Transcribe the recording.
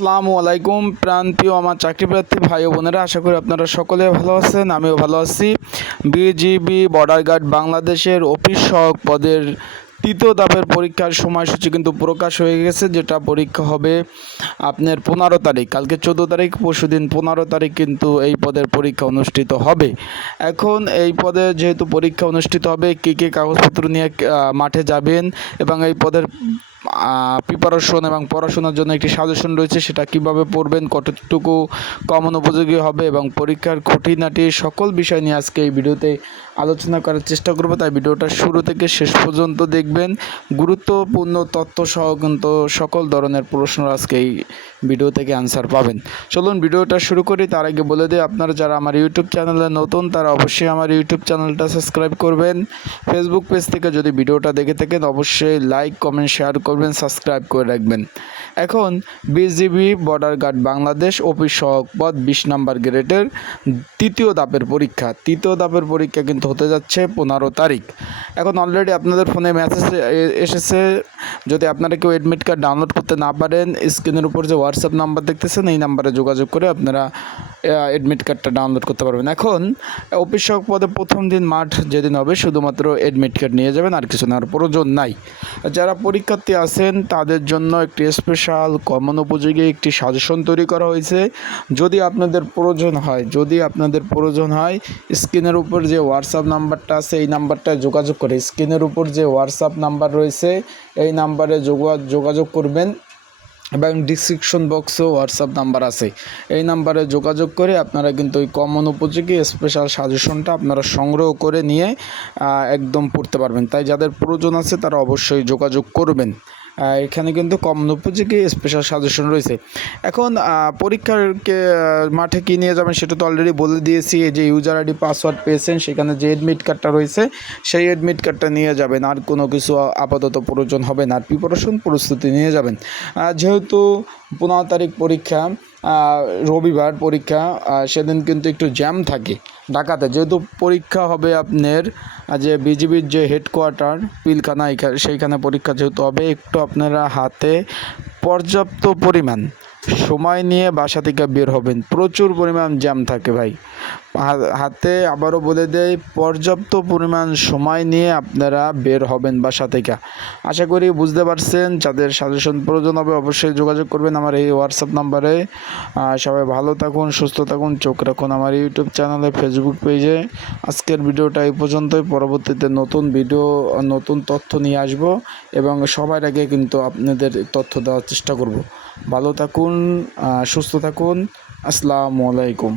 আসসালামু আলাইকুম প্রান্তীয় আমার চাকরিপ্রার্থী ভাই ও বোনেরা, আশা করি আপনারা সকলে ভালো আছেন, আমিও ভালো আছি। বিজিবি বর্ডার গার্ড বাংলাদেশের অফিস সহক পদের তৃতীয় ধাপের পরীক্ষার সময়সূচি কিন্তু প্রকাশ হয়ে গেছে, যেটা পরীক্ষা হবে আপনার পনেরো তারিখ। কালকে চোদ্দ তারিখ, পরশু দিন পনেরো তারিখ কিন্তু এই পদের পরীক্ষা অনুষ্ঠিত হবে। এখন এই পদে যেহেতু পরীক্ষা অনুষ্ঠিত হবে, কী কী কাগজপত্র নিয়ে মাঠে যাবেন এবং এই পদের প্রিপারেশন এবং পড়াশোনার জন্য একটি সাজেশন রয়েছে, সেটা কীভাবে পড়বেন, কতটুকু কমন উপযোগী হবে এবং পরীক্ষার খুঁটিনাটি সকল বিষয় নিয়ে আজকে এই ভিডিওতে আলোচনা করার চেষ্টা করব। তাই ভিডিওটা শুরু থেকে শেষ পর্যন্ত দেখবেন। গুরুত্বপূর্ণ তথ্য সহ কিন্তু সকল ধরনের প্রশ্ন আজকে এই ভিডিও থেকে অ্যান্সার পাবেন। চলুন ভিডিওটা শুরু করি। তার আগে বলে দিই, আপনারা যারা আমার ইউটিউব চ্যানেলে নতুন, তারা অবশ্যই আমার ইউটিউব চ্যানেলটা সাবস্ক্রাইব করবেন। ফেসবুক পেজ থেকে যদি ভিডিওটা দেখে থাকেন, অবশ্যই লাইক কমেন্ট শেয়ার করবেন সাবস্ক্রাইব করে রাখবেন। এখন BGB border guard Bangladesh office সহক পদ বিশ নাম্বার গ্রেডের তৃতীয় দাপের পরীক্ষা। তৃতীয় দাপের পরীক্ষা কিন্তু হতে যাচ্ছে পনেরো তারিখ। এখন অলরেডি আপনাদের ফোনে মেসেজ এসেছে, যদি আপনারা কেউ অ্যাডমিট কার্ড ডাউনলোড করতে না পারেন স্ক্রিনের উপর যে হোয়াটসঅ্যাপ নাম্বার দেখতেছেন, এই নাম্বারে যোগাযোগ করে আপনারা অ্যাডমিট কার্ডটা ডাউনলোড করতে পারবেন। এখন অফিস পদে প্রথম দিন মাঠ যেদিন হবে, শুধুমাত্র অ্যাডমিট কার্ড নিয়ে যাবেন, আর কিছু নেওয়ার প্রয়োজন নাই। যারা পরীক্ষার্থী আছেন, তাদের জন্য একটি স্পেশাল কমন উপযোগী একটি সাজেশন তৈরি করা হয়েছে। যদি আপনাদের প্রয়োজন হয়, যদি আপনাদের প্রয়োজন হয়, স্ক্রিনের উপর যে হোয়াটসঅ্যাপ নাম্বারটা আছে, এই নাম্বারটায় যোগাযোগ করে, স্ক্রিনের উপর যে হোয়াটসঅ্যাপ নাম্বার রয়েছে, এই নাম্বারে যোগা- যোগাযোগ করবেন। এবং ডিসক্রিপশন বক্সে হোয়াটসঅ্যাপ নাম্বার আছে। এই নাম্বারে যোগাযোগ করে আপনারা কিন্তু ওই কমন উপযোগী স্পেশাল সাজেশনটা আপনারা সংগ্রহ করে নিয়ে একদম পড়তে পারবেন। তাই যাদের প্রয়োজন আছে তারা অবশ্যই যোগাযোগ করবেন। এখানে কিন্তু কম উপযোগী স্পেশাল সাজেশন রয়েছে। এখন পরীক্ষার মাঠে কী নিয়ে যাবেন সেটা তো অলরেডি বলে দিয়েছি যে ইউজার আইডি পাসওয়ার্ড পেয়েছেন, সেখানে যে অ্যাডমিট কার্ডটা রয়েছে, সেই অ্যাডমিট কার্ডটা নিয়ে যাবেন। আর কোনো কিছু আপাতত প্রয়োজন হবে না। আর প্রিপারেশন প্রস্তুতি নিয়ে যাবেন। যেহেতু পনেরো তারিখ পরীক্ষা রবিবার পরীক্ষা সেদিন কিন্তু একটু জ্যাম থাকে ঢাকাতে। যেহেতু পরীক্ষা হবে আপনার যে বিজিবির যে হেডকোয়ার্টার পিলখানা সেইখানে পরীক্ষা যেহেতু হবে, একটু আপনারা হাতে পর্যাপ্ত পরিমাণ সময় নিয়ে বাসা থেকে বের হবেন। প্রচুর পরিমাণ জ্যাম থাকে ভাই। হাতে আবারও বলে দেয় পর্যাপ্ত পরিমাণ সময় নিয়ে আপনারা বের হবেন বাসা থেকে। আশা করি বুঝতে পারছেন, যাদের সাজেশন প্রয়োজন হবে অবশ্যই যোগাযোগ করবেন আমার এই হোয়াটসঅ্যাপ নাম্বারে। সবাই ভালো থাকুন, সুস্থ থাকুন, চোখ রাখুন আমার ইউটিউব চ্যানেলে ফেসবুক পেজে আজকের ভিডিওটা এই পর্যন্তই, পরবর্তীতে নতুন ভিডিও, নতুন তথ্য নিয়ে আসব এবং সবার আগে কিন্তু আপনাদের তথ্য দেওয়ার চেষ্টা করব। ভালো থাকুন সুস্থ থাকুন, আসসালামু আলাইকুম।